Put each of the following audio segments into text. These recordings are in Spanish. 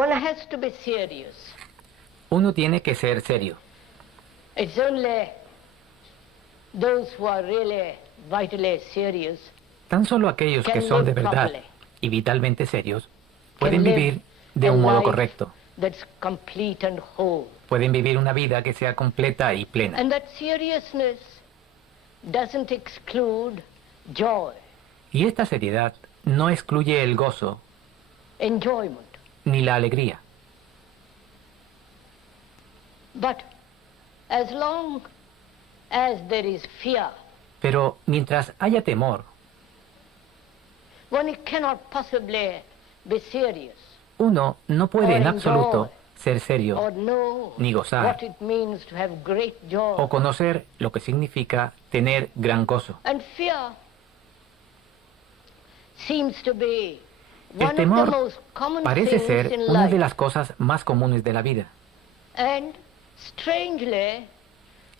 One has to be serious. Uno tiene que ser serio. It's only those who are really vitally serious Tan solo aquellos que can son de live verdad properly, y vitalmente serios pueden can live vivir de a un modo life correcto. that's complete and whole. Pueden vivir una vida que sea completa y plena. And that seriousness doesn't exclude joy, Y esta seriedad no excluye el gozo enjoyment. ni la alegría. But as long as there is fear, Pero mientras haya temor, one cannot possibly be serious uno no puede en or absoluto enjoy ser serio or know ni gozar what it means to have great joy. o conocer lo que significa tener gran gozo. And fear seems to be El one of the temor most common parece things ser in una de life. las cosas más comunes de la vida. And strangely,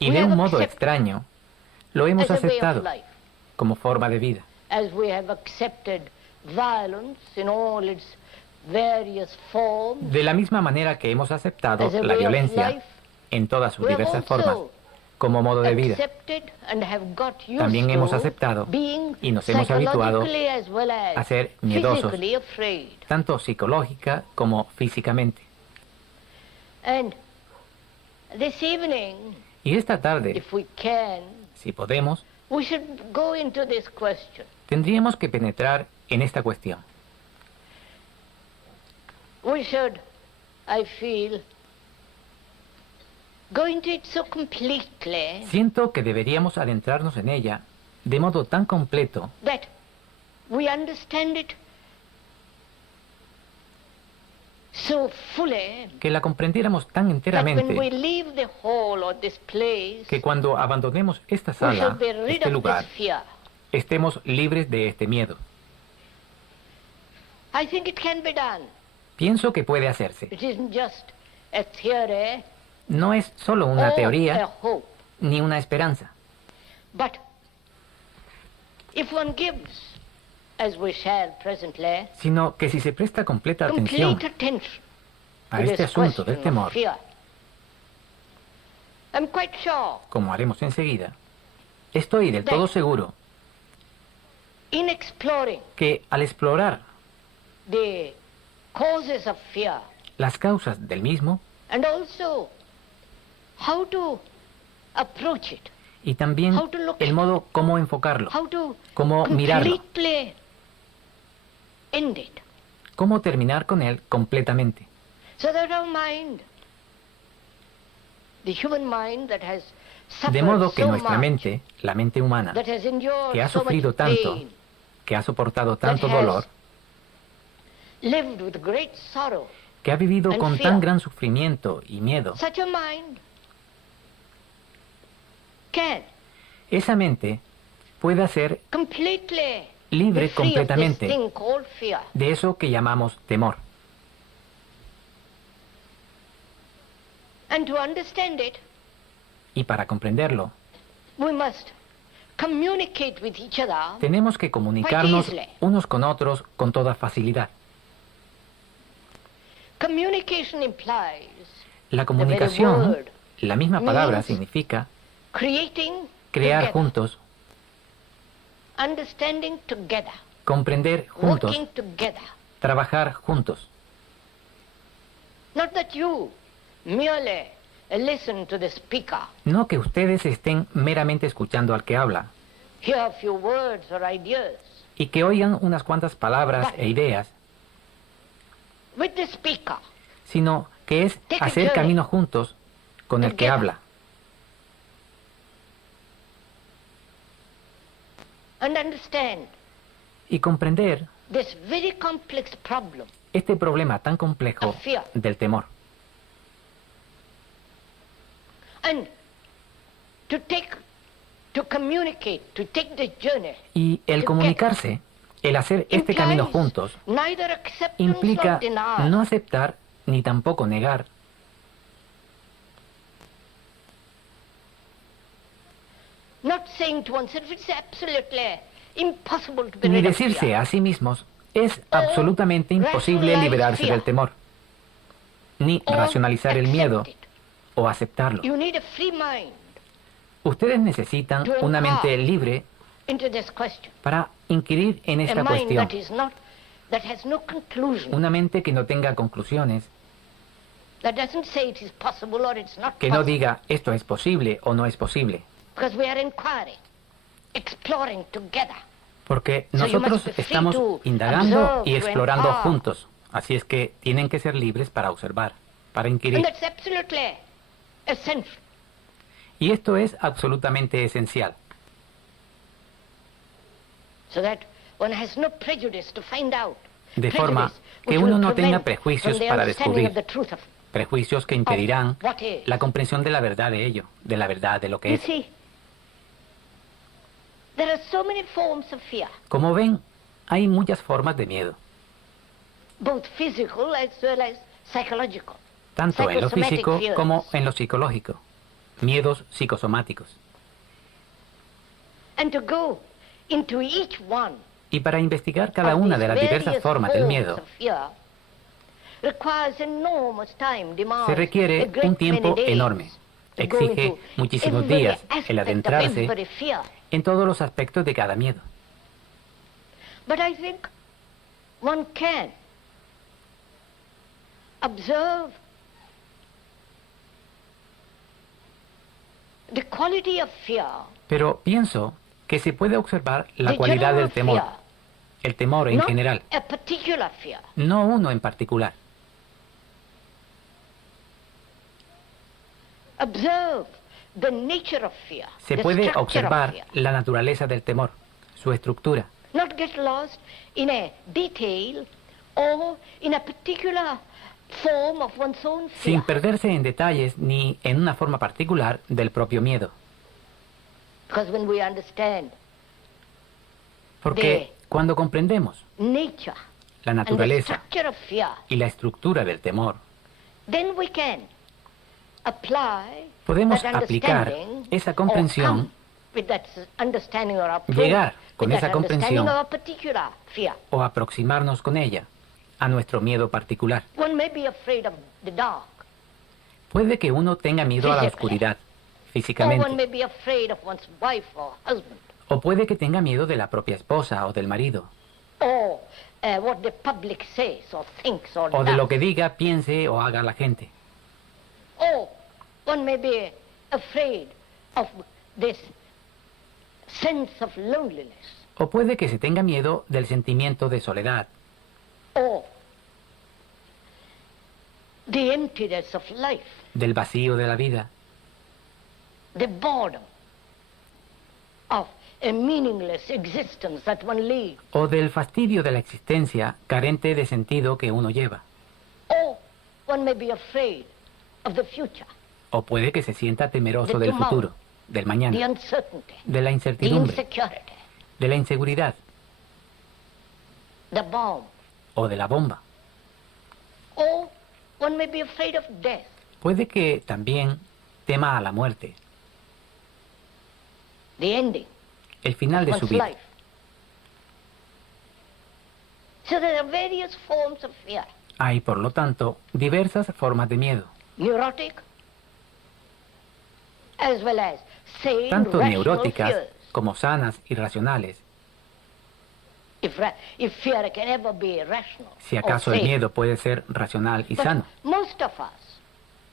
Y we de have un modo accepted extraño, lo hemos as a way of aceptado life, como forma de vida. as we have accepted violence in all its various forms, De la misma manera que hemos aceptado as a la way of violencia life, en todas sus we have diversas formas also como modo de vida. accepted and have got used También hemos to aceptado being y nos hemos habituado psychologically as well as a ser miedosos, physically afraid. tanto psicológica como físicamente. And this evening, Y esta tarde, if we can, si podemos, we should go into this question. tendríamos que penetrar en esta cuestión. We should, I feel, go into it so completely Siento que deberíamos adentrarnos en ella de modo tan completo that we understand it so fully que la comprendiéramos tan that when we enteramente leave the hall or this place, que cuando abandonemos esta we sala, shall be rid este of lugar, this fear. estemos libres de este miedo. I think it can be done. Pienso que puede hacerse. It isn't just a theory No es solo una or a teoría hope, ni una esperanza, but if one gives, as we shall presently, sino que si se presta completa atención complete attention a to este this asunto del question of temor, fear, I'm quite sure como haremos enseguida, estoy del todo seguro in exploring que al explorar the causes of fear las causas del mismo and also how to approach it, y también How to look el at modo cómo enfocarlo, how to cómo mirarlo, completely end it, cómo terminar con él completamente, so that our mind, the human mind that has de suffered modo que so nuestra much, mente, la mente humana, that has endured que ha so much sufrido tanto, pain, que ha soportado tanto has dolor, lived with great sorrow, que ha vivido and con fear. tan gran sufrimiento y miedo, such a mind can esa mente puede ser completely libre be free of this completamente thing called fear. de eso que llamamos temor. And to understand it, Y para comprenderlo, we must communicate with each other tenemos que comunicarnos easily. unos con otros con toda facilidad. Communication implies La the very comunicación, word, la misma palabra, means significa creating crear together, juntos, understanding together, comprender juntos, working together. trabajar juntos. Not that you merely listen to the speaker, No que ustedes estén meramente escuchando al que habla hear a few words or ideas. y que oigan unas cuantas palabras e ideas, With the speaker, sino que es Take a hacer journey. camino juntos con el que Together. habla and understand y comprender this very complex problem este problema tan complejo of fear. del temor. And to communicate, to take this journey, Y el together comunicarse, el hacer este camino implies juntos, neither acceptance implica nor denial. no aceptar ni tampoco negar, Not saying to oneself it's absolutely impossible to be ni rid of decirse fear. a sí mismos, es absolutamente imposible rationalize liberarse fear. del temor. ni or racionalizar el miedo accept it. o aceptarlo. You need a free mind Ustedes necesitan una mente libre into this question. para inquirir en A esta mind cuestión. that has no conclusion, Una mente que no tenga conclusiones, that doesn't say it is possible or it's not que no possible. diga esto es posible o no es posible. Because we are inquiring, exploring together. Porque So you nosotros must be free estamos to indagando observe, y to explorando inquire. juntos. Así es que tienen que ser libres para observar, para inquirir. And that's absolutely essential. Y esto es absolutamente esencial. So that one has no prejudice to find out. De forma Prejudice que which uno will no tenga prevent prejuicios from the para understanding descubrir. of the truth of- Prejuicios que impedirán what is. la comprensión de la verdad de ello, de la verdad de lo que You es. see, there are so many forms of fear, Como ven, hay muchas formas de miedo, both physical as well as psychological. tanto en lo Psychosomatic físico fears. como en lo psicológico. Miedos psicosomáticos. And to go into each one Y para investigar cada of una these de las diversas various formas del forms miedo, of fear requires enormous time, demands se requiere a great un tiempo many days enorme. to go Exige into muchísimos every días aspect el of adentrarse every fear. en todos los aspectos de cada miedo. But I think one can observe the quality of fear, Pero pienso que se puede observar la the cualidad general del temor, fear, el temor en not general, a particular fear. no uno en particular. Observe the nature of fear, Se the puede structure of observar fear. la naturaleza del temor, su estructura, Not get lost in a detail or in a particular form of one's own fear. sin perderse en detalles ni en una forma particular del propio miedo. Because when we understand Porque cuando comprendemos nature la and the naturaleza structure of fear, y la estructura del temor, then we can apply podemos that aplicar understanding esa or comprensión, come with that understanding or approach llegar con with esa that understanding comprensión of a particular fear. o aproximarnos con ella a nuestro miedo particular. One may be afraid of the dark, Puede que uno tenga miedo a la Physically. oscuridad, or one físicamente, may be afraid of one's wife or husband, o puede que tenga miedo de la propia esposa o del marido, or what the public says or thinks or o de does. lo que diga, piense o haga la gente. Or one may be afraid of this sense of loneliness, O puede que se tenga miedo del sentimiento de soledad, or the emptiness of life, del vacío de la vida, the boredom of a meaningless existence that one leads. o del fastidio de la existencia carente de sentido que uno lleva. Or one may be afraid of the future, O puede que se sienta temeroso The del tomorrow. futuro, del the mañana, uncertainty, de la the incertidumbre, insecurity, de la inseguridad the bomb. o de la bomba. Or one may be afraid of death. Puede que también tema a la muerte, The ending el final de of su one's vida. life. So there are various forms of fear. Hay, por lo tanto, diversas formas de miedo, Neurotic, as well as sane, tanto rational neuróticas fears. como sanas y racionales. If fear can ever be rational Si or acaso el sane. miedo puede ser racional y But sano. most of us,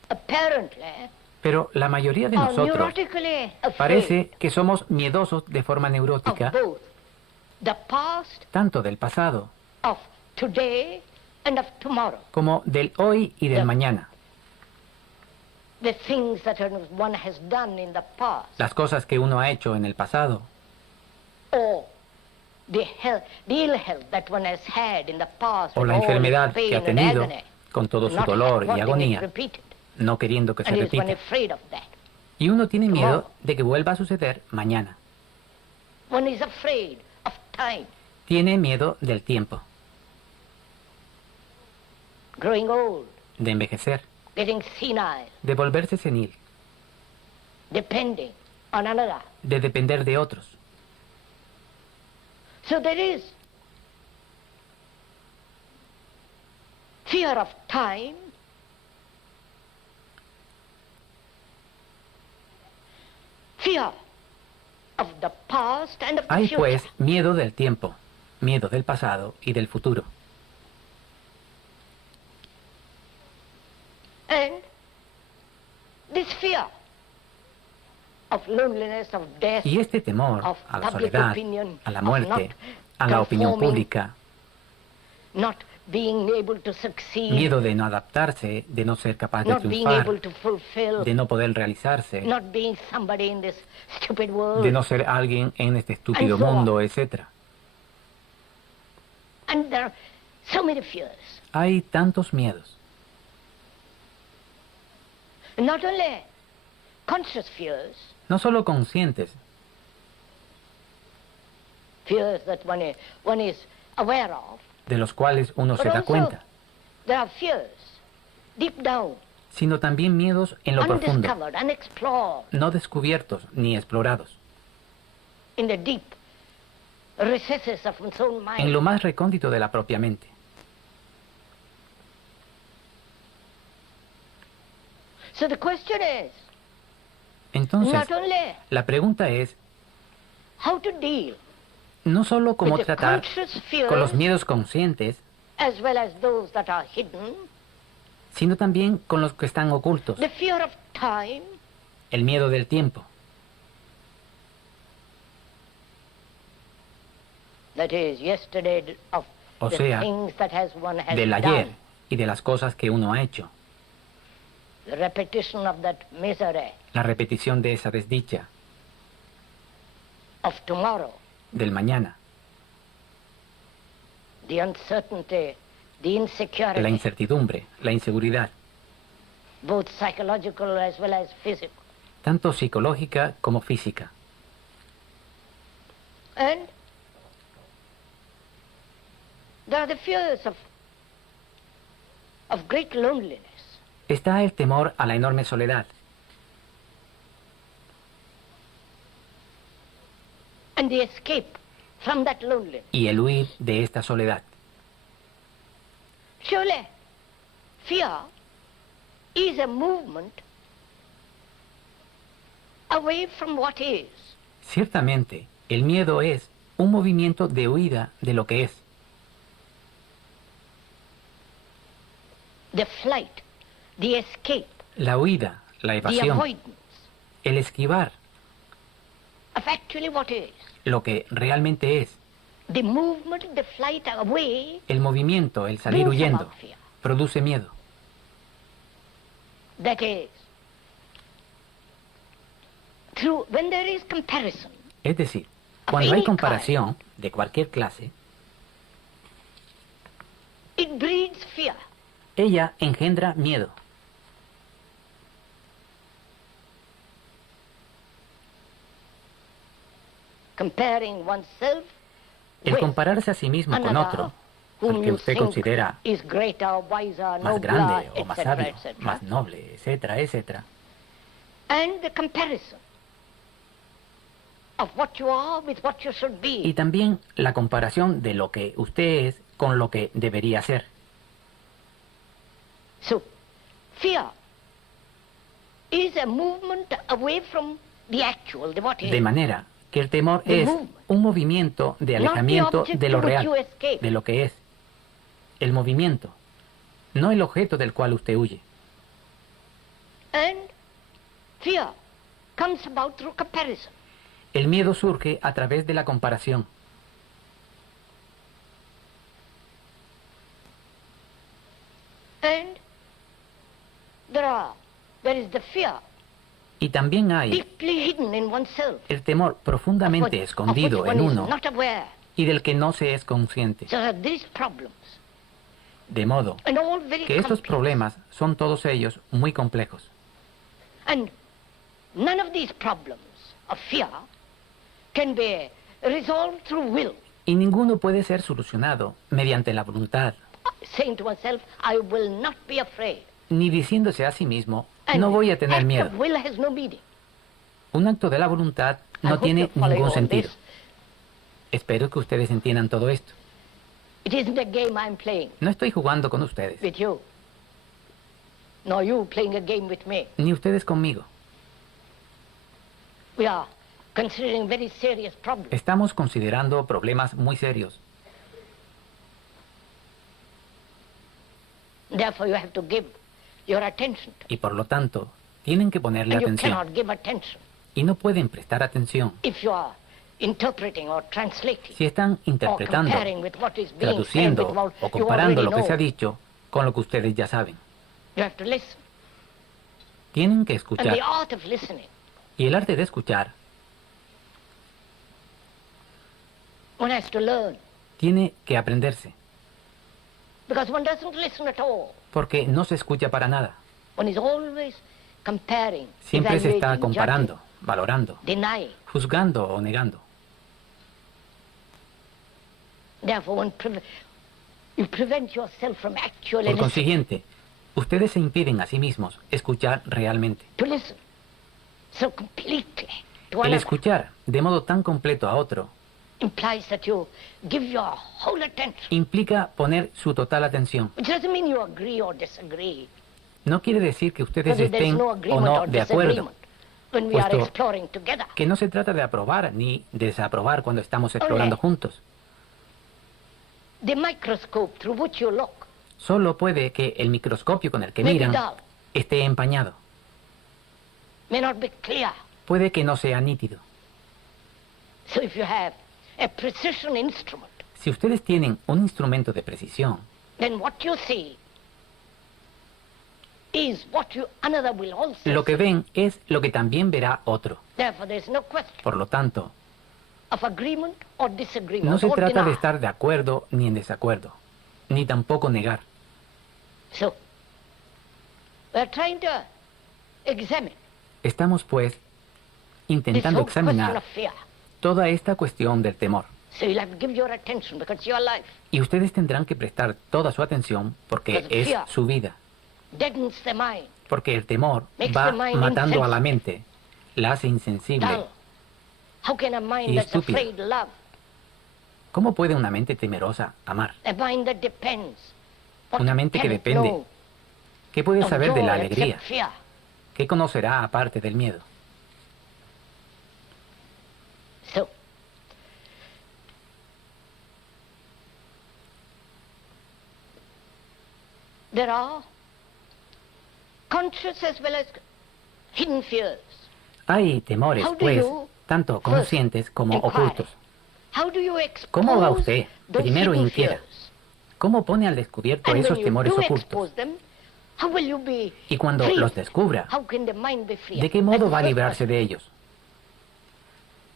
apparently, Pero la mayoría de are nosotros neurotically afraid parece que somos miedosos de forma of neurótica, both the past, tanto del pasado of today, and of tomorrow. como del hoy y del Yeah. mañana. The things that one has done in the past, Las cosas que uno ha hecho en el pasado, or the ill health that one has had in the past, o with la all its enfermedad pain que ha and tenido, agony, con todo su not dolor y wanting it agonía, repeated. no queriendo que se And is one repita. afraid of that. Y uno tiene miedo Tomorrow. de que vuelva a suceder mañana. One is afraid of time, Tiene miedo del tiempo, growing old, de envejecer, getting senile, de volverse senil, depending on another. de depender de otros. So there is fear of time fear of the past and of the Hay future. pues miedo del tiempo, miedo del pasado y del futuro. And this fear of loneliness, of death, Y este temor of a la public soledad, opinion, a la of muerte, not a la opinión conforming, pública, not being able to succeed, miedo de no adaptarse, de no ser capaz de not being able triunfar, to fulfill, de no poder realizarse, not being somebody in this stupid world. de no ser alguien en este estúpido And so on. mundo, etc. And there are so many fears. Hay tantos miedos. Not only conscious fears, No solo conscientes, fears that one is aware of, de los cuales uno but se da also cuenta, there are fears deep down, sino también miedos en lo profundo, undiscovered, unexplored, no descubiertos ni explorados, in the deep recesses of one's own mind. en lo más recóndito de la propia mente. So the question is, Entonces, not only la pregunta es, how to deal no solo cómo with the tratar conscious fears con los miedos conscientes, as well as those that are hidden, sino también con los que están ocultos, the fear of time, el miedo del tiempo, that is yesterday of O the sea, things that one has del ayer done, y de las cosas que uno ha hecho, the repetition of that misery la repetición de esa desdicha, of tomorrow, del mañana, the uncertainty, the la insecurity, incertidumbre, la inseguridad, both psychological as well as physical. tanto psicológica como física. And there are the fears of great loneliness. Está el temor a la enorme soledad, And the escape from that loneliness. y el huir de esta soledad. Surely, fear is a movement away from what is. Ciertamente, el miedo es un movimiento de huida de lo que es, The flight, the escape, la huida, la the evasión, avoidance el esquivar of actually what is. lo que realmente es. The movement, the flight away El movimiento, el salir brings huyendo, about fear. produce miedo. That is, when there is comparison, Es decir, cuando hay comparación de cualquier clase, it breeds fear. ella engendra miedo. Comparing oneself El with compararse a sí mismo con another otro, whom al que you usted think considera is greater, wiser, más nobler, grande o más etc., sabio, etc. más noble, etcétera, etcétera. And the comparison of what you are with what you should Y be. también la comparación de lo que usted es con lo que debería ser. So, fear is a movement away from the actual, the what is. De manera que el temor es un movimiento de alejamiento de lo real, de lo que es. El movimiento, no el objeto del cual usted huye. And fear comes about through comparison. El miedo surge a través de la comparación. And there is the fear Y también hay deeply hidden in oneself, el temor profundamente escondido of which en one is uno not aware. y del que no se es consciente. So that these problems, De modo and all very que estos complex. problemas son todos ellos muy complejos. And none of these problems of fear can be resolved through will. Y ninguno puede ser solucionado mediante la voluntad, Saying to oneself, I will not be afraid. ni diciéndose a sí mismo, And no voy a tener act miedo. of will has no meaning. Un acto de la voluntad I no hope tiene you're following ningún all sentido. this. Espero que ustedes entiendan todo esto. It isn't a game I'm playing No estoy jugando con ustedes, with you, nor you playing a game with me. ni ustedes conmigo. We are considering very serious problems. Estamos considerando problemas muy serios. Therefore, you have to give your attention to it. Y por lo tanto, tienen que ponerle And you atención. cannot give attention Y no pueden prestar atención if you are interpreting or translating si están or interpretando, comparing with what is being said traduciendo with what o you comparando already lo que se ha know. dicho con lo que ustedes ya saben. You have to listen. Tienen que And escuchar. the art of listening, Y el arte de escuchar one has to learn. tiene que aprenderse, Because one doesn't listen at all. porque no se escucha para nada. One is always comparing, Siempre se está evaluating, comparando, valorando, judging, denying. juzgando o negando. Therefore, you prevent yourself from actually Por listening. consiguiente, ustedes se impiden a sí mismos escuchar realmente. To listen so completely to El another escuchar de modo tan completo a otro implies that you give your whole attention. implica poner su total atención. Which doesn't mean you agree or disagree. No quiere decir que ustedes Because there's estén no o agreement no or de acuerdo, disagreement when we are puesto exploring together. que no se trata de aprobar ni desaprobar cuando estamos explorando juntos. The microscope through which you look Solo puede que el microscopio con el que may be miran dull, esté empañado. may not be clear. Puede que no sea nítido. So if you have a precision instrument, Si ustedes tienen un instrumento de precisión, then what you see is what another will also lo que see. ven es lo que también verá otro. Therefore, there's no question Por lo tanto, of agreement or disagreement no se or trata de denial. estar de acuerdo ni en desacuerdo, ni tampoco negar. So, we're trying to examine Estamos, pues, this intentando whole question examinar of fear. toda esta cuestión del temor. So you'll have to give your attention because it's your life. Y ustedes tendrán que prestar toda su atención porque Because es fear su vida. Deadens the mind, Porque el temor Makes va the mind matando a la insensitive. mente, la hace insensible. dull. How can a mind Y that's estúpida. afraid love? ¿Cómo puede una mente temerosa amar? A mind that depends. What Una mente que can it depende. know ¿Qué puede of saber de la joy alegría? except fear? ¿Qué conocerá aparte del miedo? So, there are conscious as well as hidden fears. Hay temores, How do pues, you tanto conscientes como inquire? ocultos. How do you expose ¿Cómo va usted? those Primero hidden inquiera. fears? ¿Cómo pone al descubierto And esos when you temores do ocultos? expose them, how will you be Y cuando free? los descubra, How can the mind be free? ¿de qué modo That's va a the first librarse question. de ellos?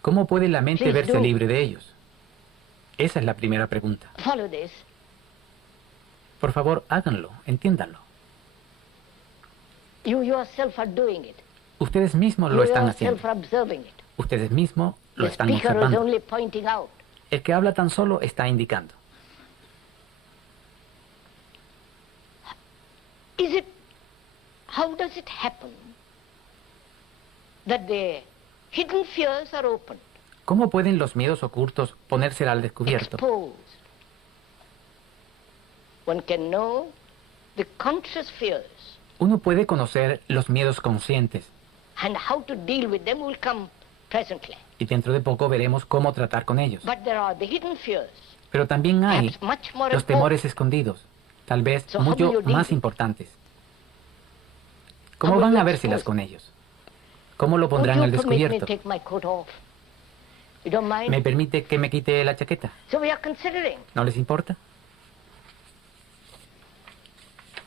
¿Cómo puede la mente Please verse do. libre de ellos? Esa es la primera pregunta. Follow this. Por favor, háganlo, entiéndanlo. You yourself are doing it. Ustedes mismos You lo están yourself haciendo. are observing it. Ustedes mismos lo The están speaker is observando. only pointing out. El que habla tan solo está indicando. How does it happen that the hidden fears are opened, ¿Cómo pueden los miedos ocultos ponerse al descubierto? exposed? One can know the conscious fears, Uno puede conocer los miedos conscientes and how to deal with them will come presently. y dentro de poco veremos cómo tratar con ellos. But there are the hidden fears, Pero también hay perhaps much more los important. temores escondidos, tal vez So how will you mucho deal más with importantes. How ¿Cómo will van you a vérselas expose con ellos? ¿Cómo lo Would pondrán you al permit me descubierto? take my coat off? You don't mind? ¿Me permite que me quite la chaqueta? So we are considering ¿No les importa?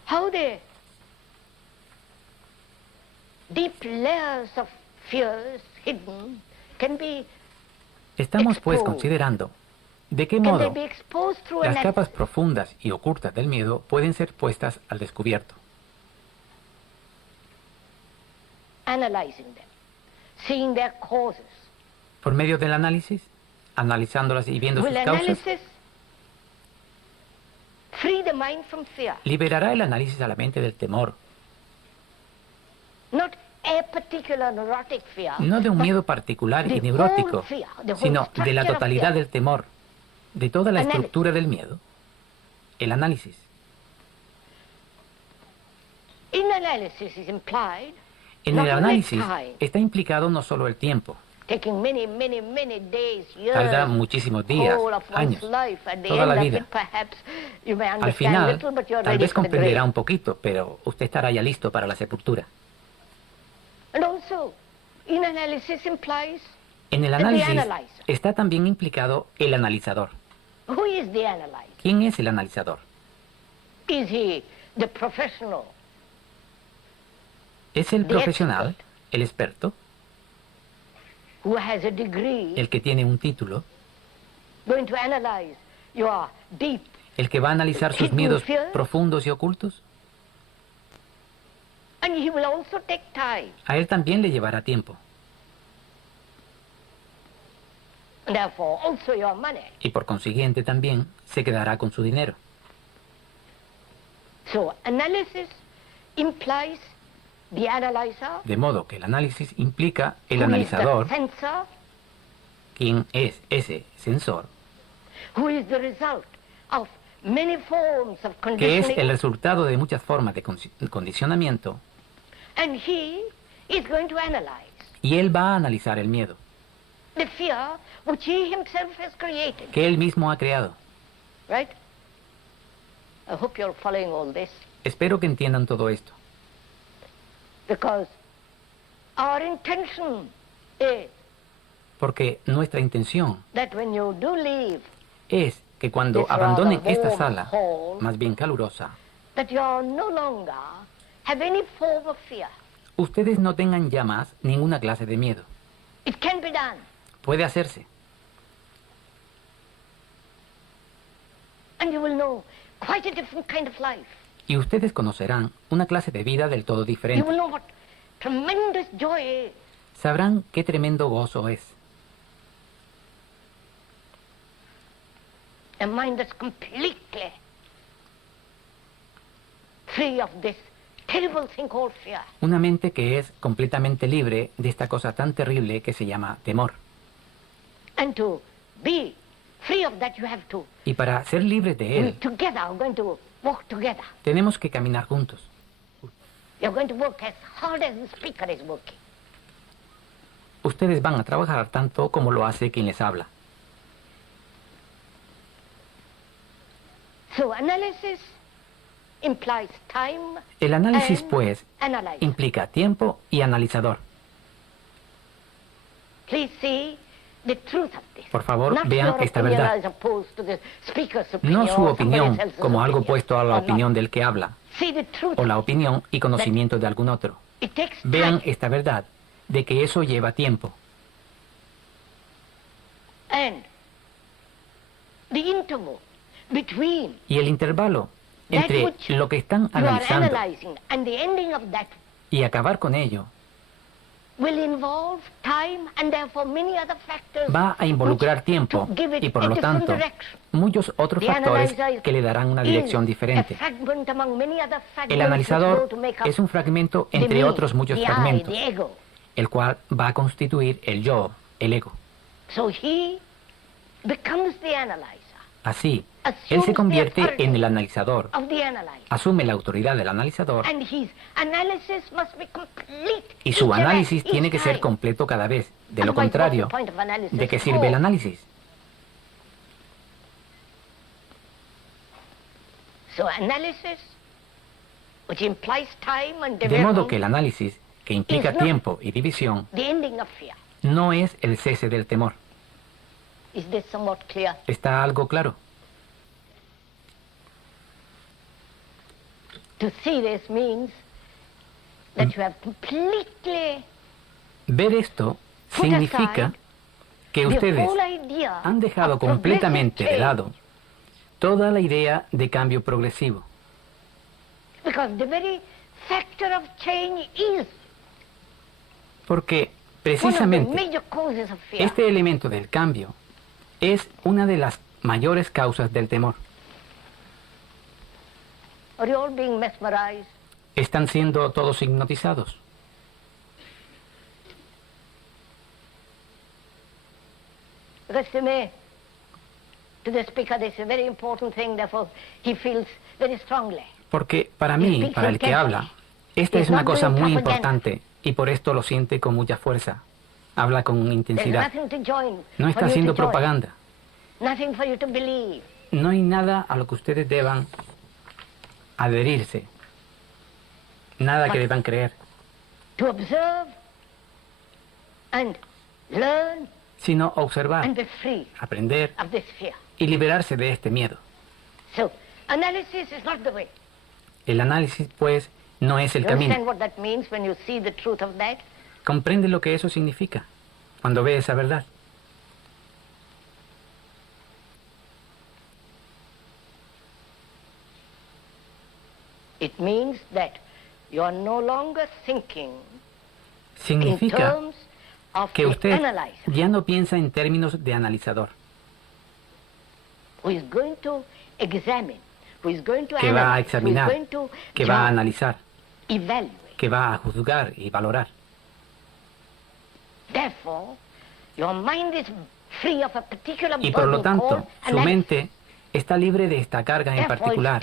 how the deep layers of fears hidden can be Estamos pues exposed. considerando de qué Can they modo be exposed through las analysis? capas profundas y ocultas del miedo pueden ser puestas al descubierto. Analyzing them, seeing their causes. Por medio del análisis, analizándolas y viendo sus Will causas, analysis free the mind from fear? liberará el análisis a la mente del temor, Not a particular neurotic fear. no de un but miedo particular the y neurótico, whole fear, the whole sino de la structure of totalidad fear. del temor, de toda la Análisis. estructura del miedo. El análisis. In analysis is implied En not el only análisis time, está implicado no solo el tiempo, Tarda muchísimos días, años, toda la vida. Al final, tal vez comprenderá un poquito, pero usted estará ya listo para la sepultura. En el análisis está también implicado el analizador. ¿Quién es el analizador? ¿Es el profesional, el experto, el que tiene un título, el que va a analizar sus miedos profundos y ocultos? A él también le llevará tiempo. Y por consiguiente también se quedará con su dinero. De modo que el análisis implica el analizador, quien es ese sensor, que es el resultado de muchas formas de condicionamiento, y él va a analizar el miedo que él mismo ha creado. Espero que entiendan todo esto. Porque nuestra intención es que cuando abandonen esta sala, más bien calurosa, ustedes no tengan ya más ninguna clase de miedo. Puede hacerse. Y ustedes conocerán una clase de vida del todo diferente. Sabrán qué tremendo gozo es. Una mente que es completamente libre de esta cosa tan terrible que se llama temor. Y para ser libres de él, tenemos que caminar juntos. Ustedes van a trabajar tanto como lo hace quien les habla. El análisis, pues, implica tiempo y analizador. Por favor, vean esta verdad. No su opinión como algo opuesto a la opinión del que habla, o la opinión y conocimiento de algún otro. Vean esta verdad, de que eso lleva tiempo. Y el intervalo entre lo que están analizando y acabar con ello va a involucrar tiempo y, por lo tanto, muchos otros factores que le darán una dirección diferente. El analizador es un fragmento entre otros muchos fragmentos, el cual va a constituir el yo, el ego. Así, él se convierte en el analizador, asume la autoridad del analizador, y su análisis tiene que ser completo cada vez. De lo contrario, ¿de qué sirve el análisis? De modo que el análisis, que implica tiempo y división, no es el cese del temor. ¿Está algo claro? Ver esto significa que ustedes han dejado completamente de lado toda la idea de cambio progresivo. Porque precisamente este elemento del cambio es una de las mayores causas del temor. ¿Están siendo todos hipnotizados? Porque para mí, para el que habla, esta es una cosa muy importante y por esto lo siente con mucha fuerza. Habla con intensidad. No está haciendo propaganda. No hay nada a lo que ustedes deban adherirse. Nada que deban creer. Sino observar, aprender y liberarse de este miedo. El análisis, pues, no es el camino. ¿Comprende lo que eso significa cuando ve esa verdad? Significa que usted ya no piensa en términos de analizador, que va a examinar, que va a analizar, que va a juzgar y valorar. Y por lo tanto, su mente está libre de esta carga en particular,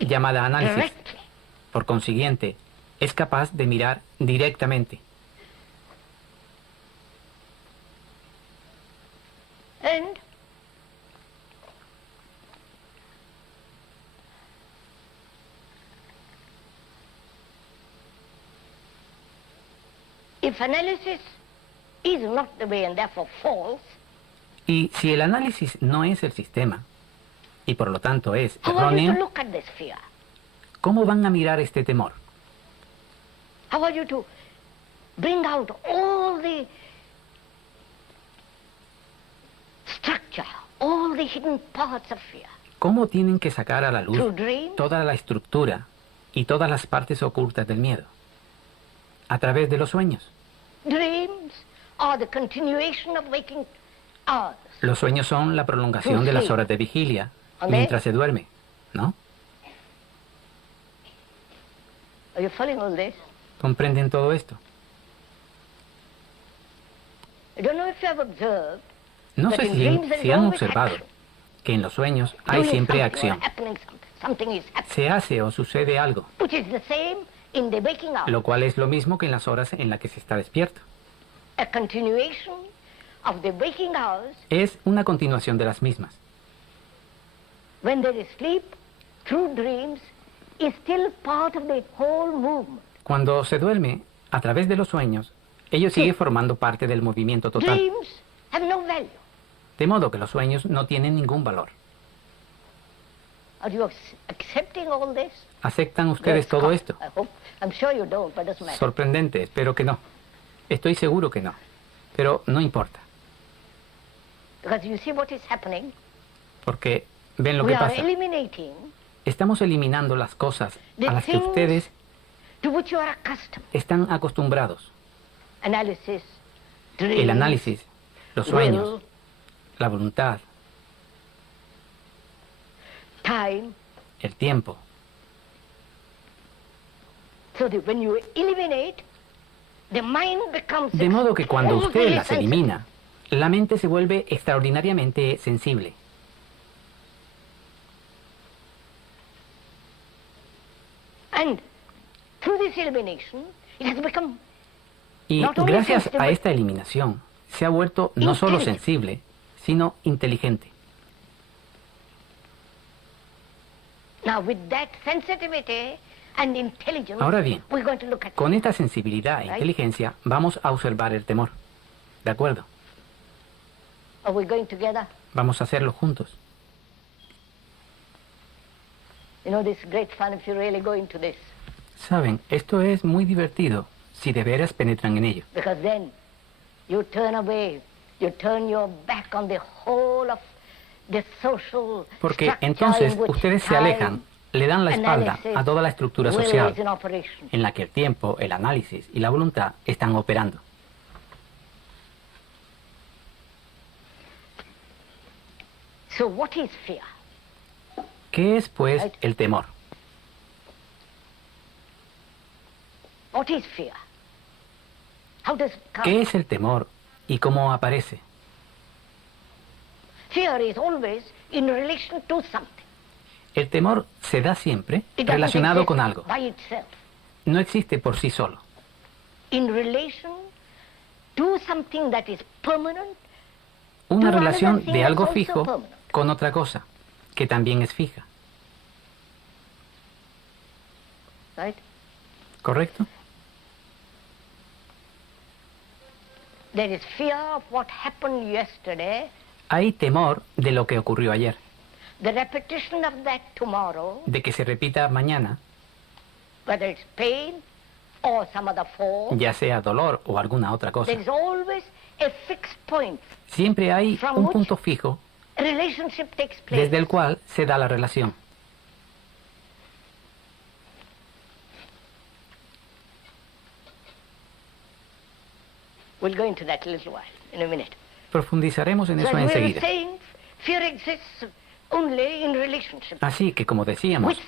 llamada análisis. Por consiguiente, es capaz de mirar directamente. Y si el análisis no es el sistema, y por lo tanto es erróneo, ¿cómo van a mirar este temor? ¿Cómo tienen que sacar a la luz toda la estructura y todas las partes ocultas del miedo? A través de los sueños. Los sueños son la prolongación de las horas de vigilia mientras se duerme, ¿no? ¿Comprenden todo esto? No sé si han observado que en los sueños hay siempre acción. Se hace o sucede algo, lo cual es lo mismo que en las horas en las que se está despierto. Es una continuación de las mismas. Cuando se duerme, a través de los sueños, ello sigue formando parte del movimiento total. De modo que los sueños no tienen ningún valor. ¿Aceptan ustedes todo esto? Sorprendente, espero que no. Estoy seguro que no. Pero no importa. Porque ven lo que pasa. Estamos eliminando las cosas a las que ustedes están acostumbrados. El análisis, los sueños, la voluntad, el tiempo. De modo que cuando usted las elimina, la mente se vuelve extraordinariamente sensible. Y gracias a esta eliminación, se ha vuelto no solo sensible, sino inteligente. Ahora bien, con esta sensibilidad e inteligencia vamos a observar el temor. ¿De acuerdo? Vamos a hacerlo juntos. Saben, esto es muy divertido si de veras penetran en ello. Porque entonces ustedes se alejan, le dan la espalda a toda la estructura social en la que el tiempo, el análisis y la voluntad están operando. ¿Qué es, pues, el temor? ¿Qué es el temor y cómo aparece? El temor se da siempre relacionado con algo. No existe por sí solo. una relación de algo fijo con otra cosa, que también es fija. ¿Correcto? Hay temor de lo que ocurrió ayer, de que se repita mañana, ya sea dolor o alguna otra cosa. Siempre hay un punto fijo desde el cual se da la relación. Profundizaremos en eso enseguida. Así que, como decíamos,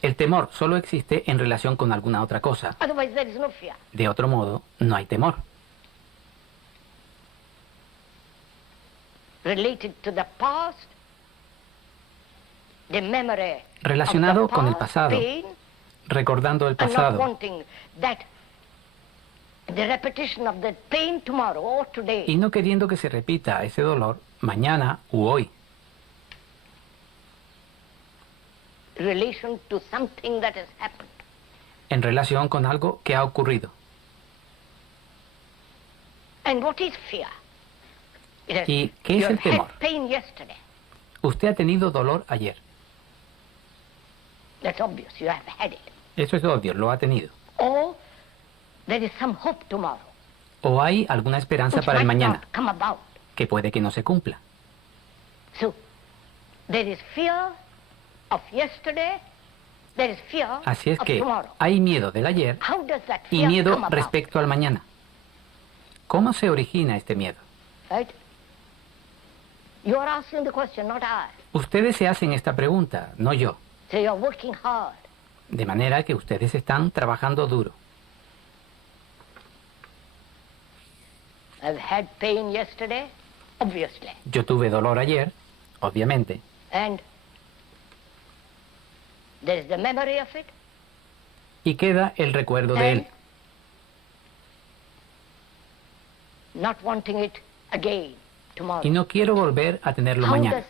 el temor solo existe en relación con alguna otra cosa. De otro modo, no hay temor. Relacionado con el pasado, recordando el pasado, y no queriendo que se repita ese dolor mañana u hoy. En relación con algo que ha ocurrido. ¿Y qué es el temor? Usted ha tenido dolor ayer. Eso es obvio, lo ha tenido. O hay alguna esperanza para el mañana, que puede que no se cumpla. Así es que hay miedo del ayer y miedo respecto al mañana. ¿Cómo se origina este miedo? Ustedes se hacen esta pregunta, no yo. De manera que ustedes están trabajando duro. Yo tuve dolor ayer, obviamente. Y queda el recuerdo de él. Y no quiero volver a tenerlo mañana.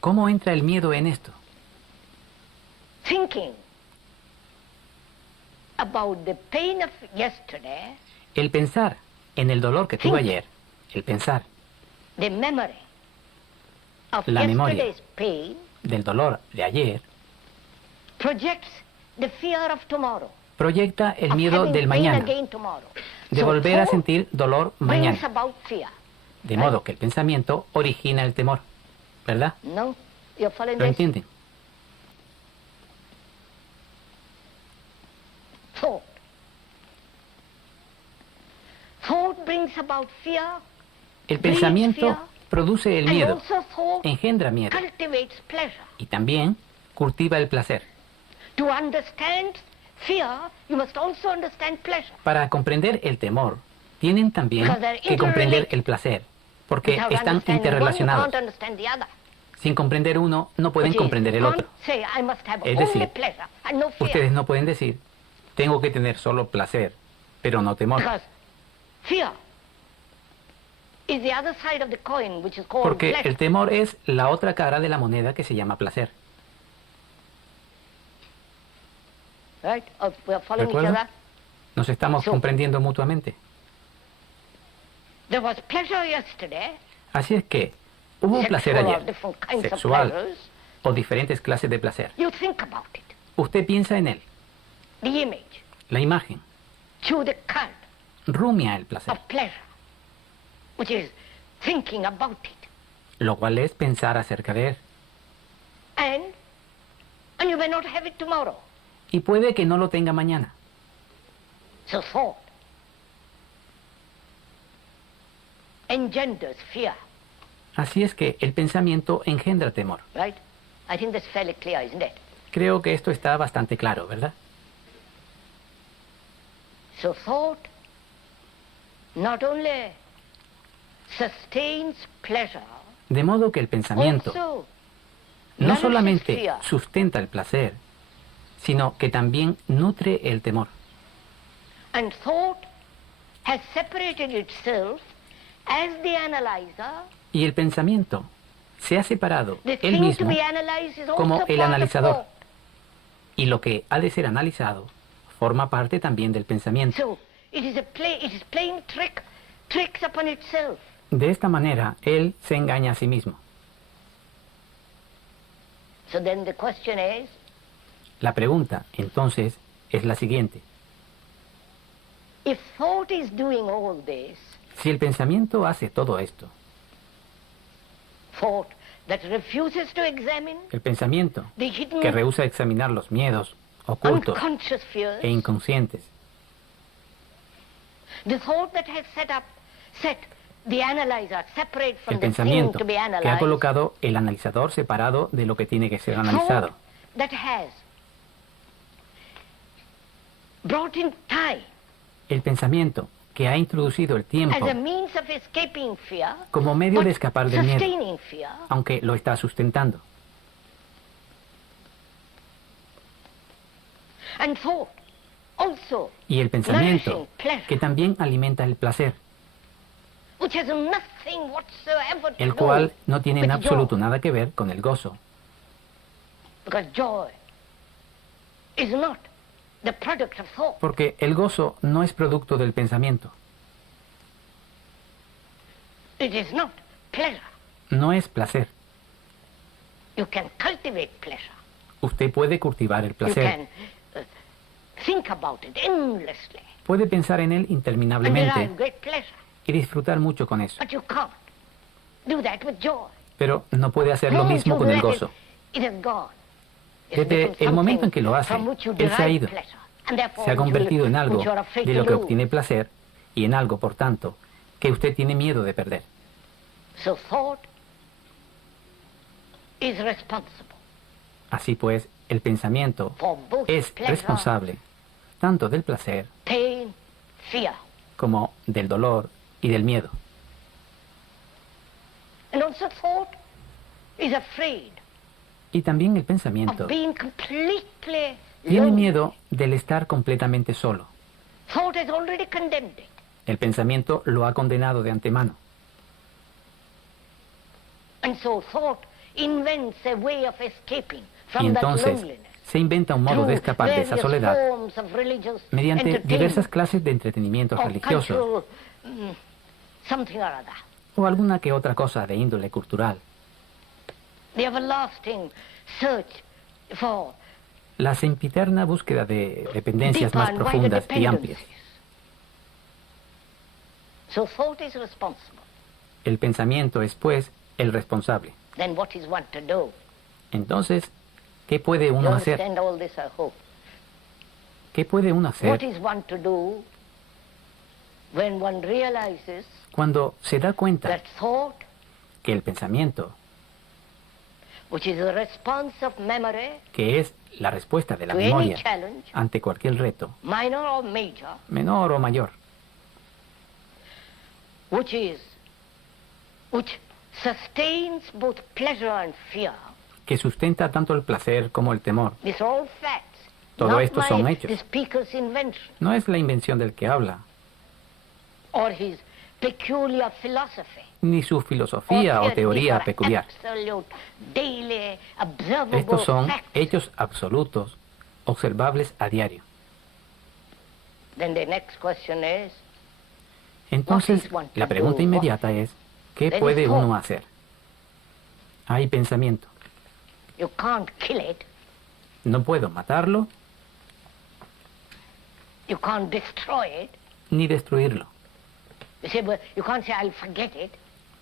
¿Cómo entra el miedo en esto? El pensar en el dolor que tuve ayer, el pensar, la memoria del dolor de ayer, proyecta el miedo del mañana, de volver a sentir dolor mañana. De modo que el pensamiento origina el temor, ¿verdad? ¿Lo entienden? El pensamiento produce el miedo, engendra miedo y también cultiva el placer. Para comprender el temor, tienen también que comprender el placer, porque están interrelacionados. Sin comprender uno, no pueden comprender el otro. Es decir, ustedes no pueden decir, tengo que tener solo placer, pero no temor. Porque el temor es la otra cara de la moneda que se llama placer. ¿De acuerdo? Nos estamos comprendiendo mutuamente. Así es que hubo placer ayer, sexual, o diferentes clases de placer. Usted piensa en él, la imagen, rumia el placer, lo cual es pensar acerca de él. Y puede que no lo tenga mañana. Así es que el pensamiento engendra temor. Creo que esto está bastante claro, ¿verdad? De modo que el pensamiento no solamente sustenta el placer, sino que también nutre el temor. Y el pensamiento se ha separado él mismo como el analizador. Y lo que ha de ser analizado forma parte también del pensamiento. De esta manera, él se engaña a sí mismo. La pregunta, entonces, es la siguiente. Si el pensamiento hace todo esto, el pensamiento que rehúsa examinar los miedos ocultos e inconscientes, el pensamiento que ha colocado el analizador separado de lo que tiene que ser analizado, el pensamiento que ha introducido el tiempo como medio de escapar del miedo, aunque lo está sustentando. Y el pensamiento que también alimenta el placer, el cual no tiene en absoluto nada que ver con el gozo. Porque el gozo no es producto del pensamiento. No es placer. Usted puede cultivar el placer. Puede pensar en él interminablemente y disfrutar mucho con eso. Pero no puede hacer lo mismo con el gozo. Desde el momento en que lo hace, él se ha ido. Se ha convertido en algo de lo que obtiene placer y en algo, por tanto, que usted tiene miedo de perder. Así pues, el pensamiento es responsable tanto del placer como del dolor y del miedo. Y también el pensamiento tiene miedo del estar completamente solo. El pensamiento lo ha condenado de antemano. Y entonces se inventa un modo de escapar de esa soledad mediante diversas clases de entretenimientos religiosos o alguna que otra cosa de índole cultural. La sempiterna búsqueda de dependencias más profundas y amplias. El pensamiento es, pues, el responsable. Entonces, ¿qué puede uno hacer? ¿Qué puede uno hacer cuando se da cuenta que el pensamiento, que es la respuesta de la memoria ante cualquier reto, menor o mayor, que sustenta tanto el placer como el temor? Todo esto son hechos. No es la invención del que habla, ni su filosofía o teoría peculiar. Estos son hechos absolutos, observables a diario. Entonces, la pregunta inmediata es, ¿qué puede uno hacer? Hay pensamiento. No puedo matarlo, ni destruirlo.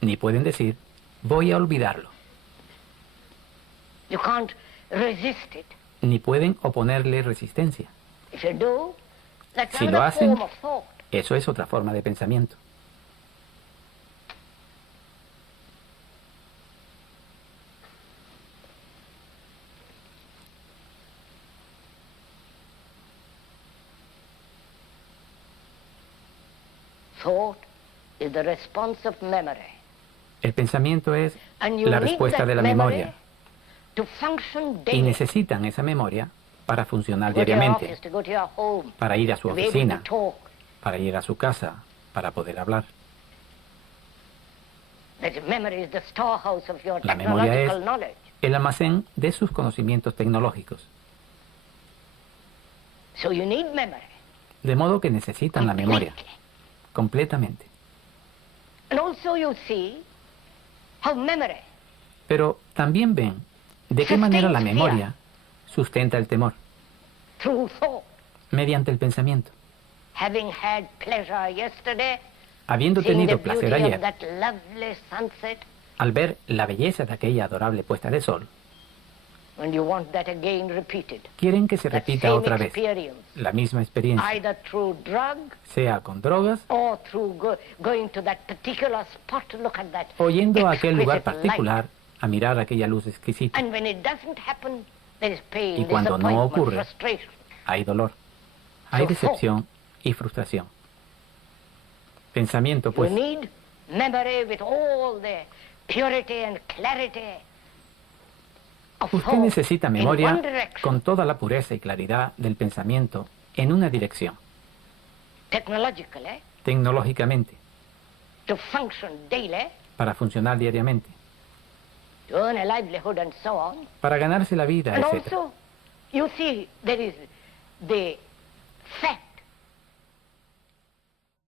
Ni pueden decir, voy a olvidarlo. Ni pueden oponerle resistencia. Si lo hacen, eso es otra forma de pensamiento. El pensamiento es la respuesta de la memoria. Y necesitan esa memoria para funcionar diariamente, para ir a su oficina, para ir a su casa, para poder hablar. La memoria es el almacén de sus conocimientos tecnológicos. De modo que necesitan la memoria, completamente. Pero también ven de qué manera la memoria sustenta el temor, mediante el pensamiento. Habiendo tenido placer ayer, al ver la belleza de aquella adorable puesta de sol, quieren que se repita otra vez la misma experiencia, sea con drogas o yendo a aquel lugar particular a mirar aquella luz exquisita. Y cuando no ocurre, hay dolor, hay decepción y frustración. Pensamiento, pues. Usted necesita memoria con toda la pureza y claridad del pensamiento en una dirección. Tecnológicamente. Para funcionar diariamente. Para ganarse la vida, etc.